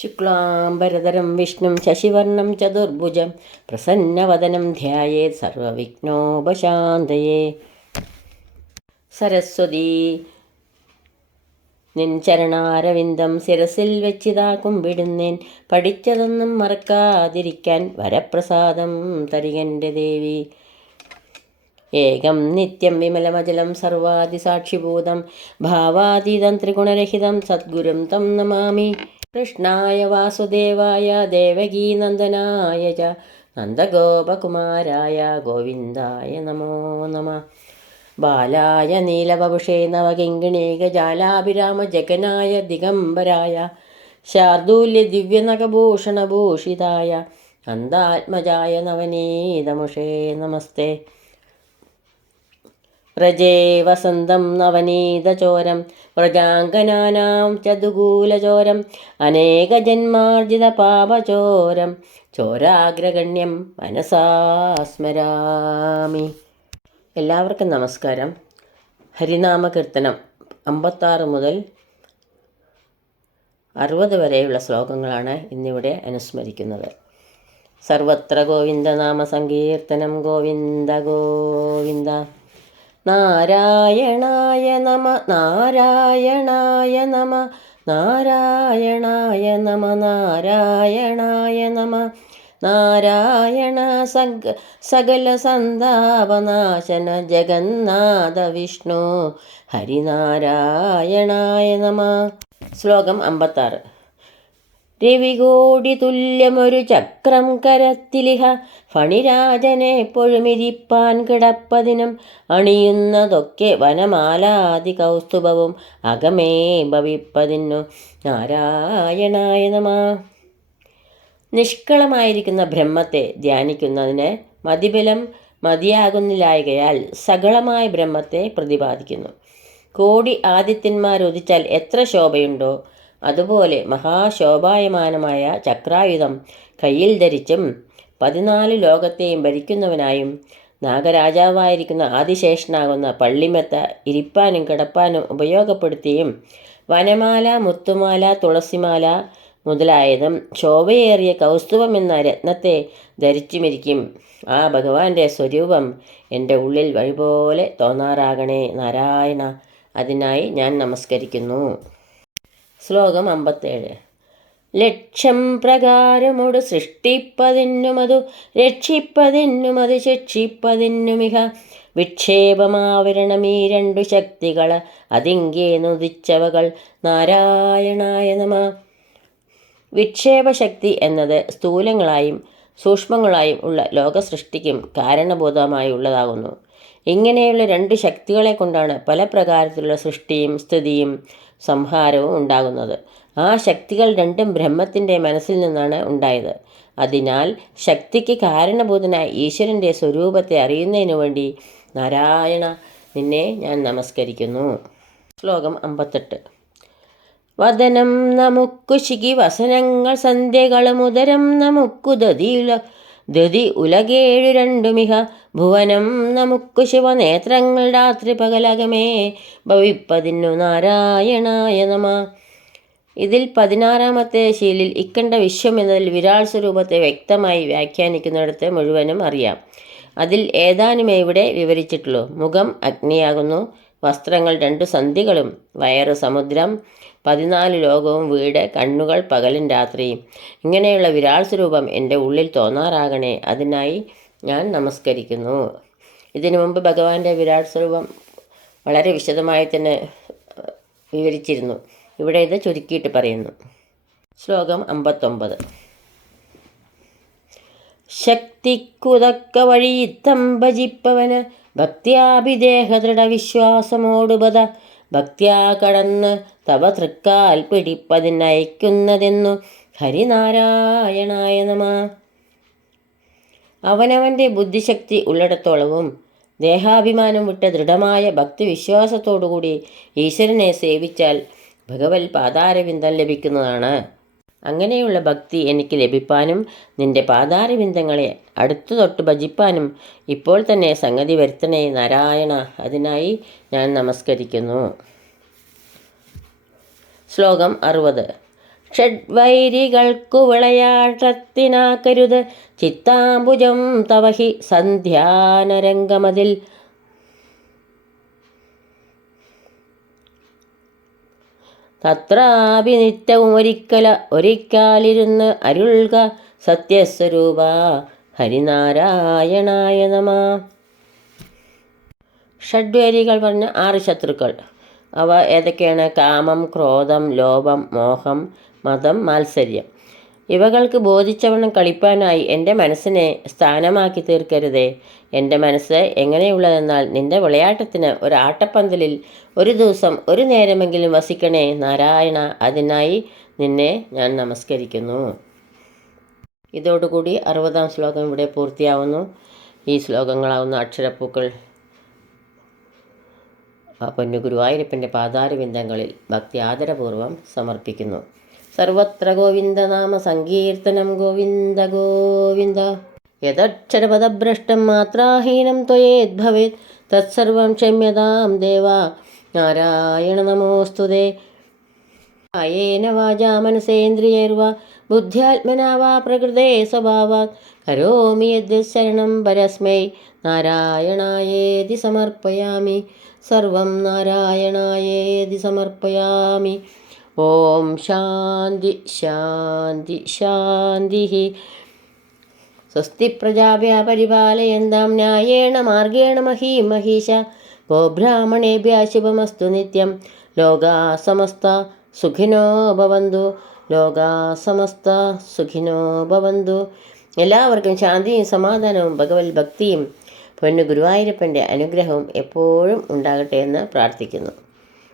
ശുക്ലാംബരധരം വിഷ്ണും ശശിവർണം ചതുർഭുജം പ്രസന്നവദനം ധ്യായേത് സർവവിഘ്നോപശാന്തയേ സരസ്വതി നിൻ ചരണാരവിന്ദം ശിരസിൽ വെച്ചിതാ കുമ്പിടുന്നേൻ പഠിച്ചതൊന്നും മറക്കാതിരിക്കാൻ വരപ്രസാദം തരികന്റെ ദേവി. ഏകം നിത്യം വിമലമചലം സർവാദിസാക്ഷിഭൂതം ഭാവാതീതം ത്രിഗുണരഹിതം സദ്ഗുരും തം നമാമി. കൃഷ്ണായ വാസുദേവായ ദേവകീനന്ദനായ ച നന്ദഗോപകുമാരായ ഗോവിന്ദായ നമോ നമ. ബാലായ നീലവപുഷേ നവകിങ്കിണീകജാലാഭിരാമ ജഗനായ ദിഗംബരായ ശാർദൂല്യ ദിവ്യനഖഭൂഷണഭൂഷിതായ നന്ദാത്മജായ നവനീതമുഷേ നമസ്തേ. വ്രജേ വസന്തം നവനീതചോരം വ്രജാങ്കനാനാം ചതുകൂലചോരം അനേകജന്മാർജിതപാപചോരം ചോരാഗ്രഗണ്യം മനസാസ്മരാമി എല്ലാവർക്കും നമസ്കാരം. ഹരിനാമ കീർത്തനം അമ്പത്താറ് മുതൽ അറുപത് വരെയുള്ള ശ്ലോകങ്ങളാണ് ഇന്നിവിടെ അനുസ്മരിക്കുന്നത്. സർവത്ര ഗോവിന്ദനാമ സങ്കീർത്തനം ഗോവിന്ദ ഗോവിന്ദ. നാരായണായ നമ നാരായണായ നമ നാരായണായ നമ നാരായണായ നമ. നാരായണ സഗ സകല സന്താപനാശന ജഗന്നാഥ വിഷ്ണു. ഹരിനാരായണായ നമ. ശ്ലോകം അമ്പത്താറ്. രവികോടി തുല്യമൊരു ചക്രം കരത്തിലിഹ. ഫണിരാജനെ പൊഴുമിരിപ്പാൻ കിടപ്പതിനും അണിയുന്നതൊക്കെ വനമാലാതി കൗസ്തുഭവും അകമേ ഭവിപ്പതിനു നാരായണായ നമ. നിഷ്കളമായിരിക്കുന്ന ബ്രഹ്മത്തെ ധ്യാനിക്കുന്നതിന് മതിബലം മതിയാകുന്നില്ലായകയാൽ സകളമായ ബ്രഹ്മത്തെ പ്രതിപാദിക്കുന്നു. കോടി ആദിത്യന്മാരുദിച്ചാൽ എത്ര ശോഭയുണ്ടോ? അതുപോലെ മഹാശോഭായമാനമായ ചക്രായുധം കയ്യിൽ ധരിച്ചും പതിനാല് ലോകത്തെയും ഭരിക്കുന്നവനായും നാഗരാജാവായിരിക്കുന്ന ആദിശേഷനാകുന്ന പള്ളിമെത്ത ഇരിപ്പാനും കിടപ്പാനും ഉപയോഗപ്പെടുത്തിയും വനമാല മുത്തുമാല തുളസിമാല മുതലായതും ശോഭയേറിയ കൗസ്തുവം എന്ന രത്നത്തെ ധരിച്ചുമിരിക്കും. ആ ഭഗവാന്റെ സ്വരൂപം എന്റെ ഉള്ളിൽ വഴിപോലെ തോന്നാറാകണേ നാരായണ. അതിനായി ഞാൻ നമസ്കരിക്കുന്നു. ശ്ലോകം അമ്പത്തേഴ്. ലക്ഷം പ്രകാരമോട് സൃഷ്ടിപ്പതിന്നുമതു രക്ഷിപ്പതിന്നുമത് ശിക്ഷിപ്പതിന്നുമിക വിക്ഷേപമാവരണമീ രണ്ടു ശക്തികൾ അതിങ്കേ നുദിച്ചവകൾ നാരായണായ നമ. വിക്ഷേപശക്തി എന്നത് സ്ഥൂലങ്ങളായും സൂക്ഷ്മങ്ങളായും ഉള്ള ലോകസൃഷ്ടിക്കും കാരണബോധമായുള്ളതാകുന്നു ഇങ്ങനെയുള്ള രണ്ട് ശക്തികളെ കൊണ്ടാണ് പല പ്രകാരത്തിലുള്ള സൃഷ്ടിയും സ്ഥിതിയും സംഹാരവും ഉണ്ടാകുന്നത്. ആ ശക്തികൾ രണ്ടും ബ്രഹ്മത്തിന്റെ മനസ്സിൽ നിന്നാണ് ഉണ്ടായത്. അതിനാൽ ശക്തിക്ക് കാരണഭൂതനായ ഈശ്വരന്റെ സ്വരൂപത്തെ അറിയുന്നതിനു വേണ്ടി നാരായണ നിന്നെ ഞാൻ നമസ്കരിക്കുന്നു. ശ്ലോകം അമ്പത്തെട്ട്. വദനം നമുക്കു ശിഖി വസനങ്ങൾ സന്ധ്യകളും ഉദരം നമുക്കു ദതിയുല ദതി ഉലകേഴു രണ്ടുമിഹ ഭുവനം നമുക്കു ശിവനേത്രങ്ങൾ രാത്രി പകലകമേ. ഭവിപ്പതിന്നു നാരായണായ നമ. ഇതിൽ പതിനാറാമത്തെ ശീലിൽ ഇക്കണ്ട വിശ്വം എന്നതിൽ വിരാൾ സ്വരൂപത്തെ വ്യക്തമായി വ്യാഖ്യാനിക്കുന്നിടത്ത് മുഴുവനും അറിയാം. അതിൽ ഏതാനുമേ ഇവിടെ വിവരിച്ചിട്ടുള്ളൂ. മുഖം അഗ്നിയാകുന്നു. വസ്ത്രങ്ങൾ രണ്ടു സന്ധികളും. വയറ് സമുദ്രം. പതിനാല് ലോകവും വീട്. കണ്ണുകൾ പകലും രാത്രിയും. ഇങ്ങനെയുള്ള വിരാൾ സ്വരൂപം എന്റെ ഉള്ളിൽ തോന്നാറാകണേ. അതിനായി ഞാൻ നമസ്കരിക്കുന്നു. ഇതിനു മുമ്പ് ഭഗവാന്റെ വിരാട് സ്വരൂപം വളരെ വിശദമായി തന്നെ വിവരിച്ചിരുന്നു. ഇവിടെ ഇത് ചുരുക്കിയിട്ട് പറയുന്നു. ശ്ലോകം അമ്പത്തൊമ്പത്. ശക്തിക്കുതക്ക വഴി യുദ്ധം ഭജിപ്പവന് ഭക്തിയാഭിദേഹ ദൃഢവിശ്വാസമോടുപത ഭക്തിയാ കടന്ന് തവ തൃക്കാൽ പിടിപ്പതിനയക്കുന്നതെന്നു ഹരിനാരായണായ നമ. അവനവന്റെ ബുദ്ധിശക്തി ഉള്ളിടത്തോളവും. ദേഹാഭിമാനം വിട്ട ദൃഢമായ ഭക്തിവിശ്വാസത്തോടുകൂടി ഈശ്വരനെ സേവിച്ചാൽ ഭഗവത് പാതാരവിന്ദം ലഭിക്കുന്നതാണ്. അങ്ങനെയുള്ള ഭക്തി എനിക്ക് ലഭിപ്പാനും നിന്റെ പാതാരവിന്ദങ്ങളെ അടുത്തു തൊട്ട് ഭജിപ്പാനും ഇപ്പോൾ തന്നെ സംഗതി വരുത്തണേ നാരായണ അതിനായി ഞാൻ നമസ്കരിക്കുന്നു. ശ്ലോകം അറുപത്. ഷഡ്വൈരികൾക്കു വിളയാട്ടത്തിനാക്കരുത്. ചിത്താംബുജം തവഹി സന്ധ്യാനരംഗമതിൽ. തത്രാപി നിത്യവും ഒരിക്കല ഒരിക്കാലിരുന്ന് അരുൾക സത്യസ്വരൂപ ഹരിനാരായണായ നമ. ഷഡ്വേരികൾ പറഞ്ഞ ആറ് ശത്രുക്കൾ. അവ ഏതൊക്കെയാണ്? കാമം ക്രോധം ലോഭം മോഹം മതം മാത്സര്യം. ഇവകൾക്ക് ബോധിച്ചവണ്ണം കളിപ്പാനായി എന്റെ മനസ്സിനെ സ്ഥാനമാക്കി തീർക്കരുതേ. എന്റെ മനസ്സ് എങ്ങനെയുള്ളതെന്നാൽ നിന്റെ വിളയാട്ടത്തിന് ഒരു ആട്ടപ്പന്തലിൽ ഒരു ദിവസം ഒരു നേരമെങ്കിലും വസിക്കണേ നാരായണ. അതിനായി നിന്നെ ഞാൻ നമസ്കരിക്കുന്നു. ഇതോടുകൂടി അറുപതാം ശ്ലോകം ഇവിടെ പൂർത്തിയാവുന്നു. ഈ ശ്ലോകങ്ങളാവുന്ന അക്ഷരപ്പൂക്കൾ പൊന്നുഗുരുവായൂരപ്പന്റെ പൊന്നു ഗുരുവായൂരപ്പന്റെ പാതാരവിന്ദങ്ങളിൽ ഭക്തി ആദരപൂർവം സമർപ്പിക്കുന്നു. സർവത്ര ഗോവിന്ദനാമ സങ്കീർത്തനം ഗോവിന്ദ ഗോവിന്ദ. യദക്ഷരപദഭ്രഷ്ടം മാത്രാഹീനം ത്വയേദ്ഭവേത് തത്സർവം ക്ഷമ്യതാം ദേവ. നാരായണ നമോസ്തുതേ കായേന വാചാ മനസേന്ദ്രിയൈർവാ. ബുദ്ധ്യാത്മനാ വാ പ്രകൃതേ സ്വഭാവാത്. കരോമി യദ്യത് ശരണം പരസ്മൈ. നാരായണായേതി സമർപ്പയാമി. സർവം നാരായണായേതി സമർപ്പയാമി. ഓം ശാന്തി ശാന്തി ശാന്തി. സ്വസ്തി പ്രജാഭ്യ പരിപാലയന്താം ന്യായേണ മാർഗേണ മഹീം മഹീശ. ഗോബ്രാഹ്മണേഭ്യ ശുഭമസ്തു നിത്യം. ലോകാ സമസ്ത സുഖിനോ ഭവന്തു. ലോകാ സമസ്ത സുഖിനോ ഭവന്തു. എല്ലാവർക്കും ശാന്തിയും സമാധാനവും ഭഗവത് ഭക്തിയും പൊന്നു ഗുരുവായൂരപ്പന്റെ അനുഗ്രഹവും എപ്പോഴും ഉണ്ടാകട്ടെ എന്ന് പ്രാർത്ഥിക്കുന്നു.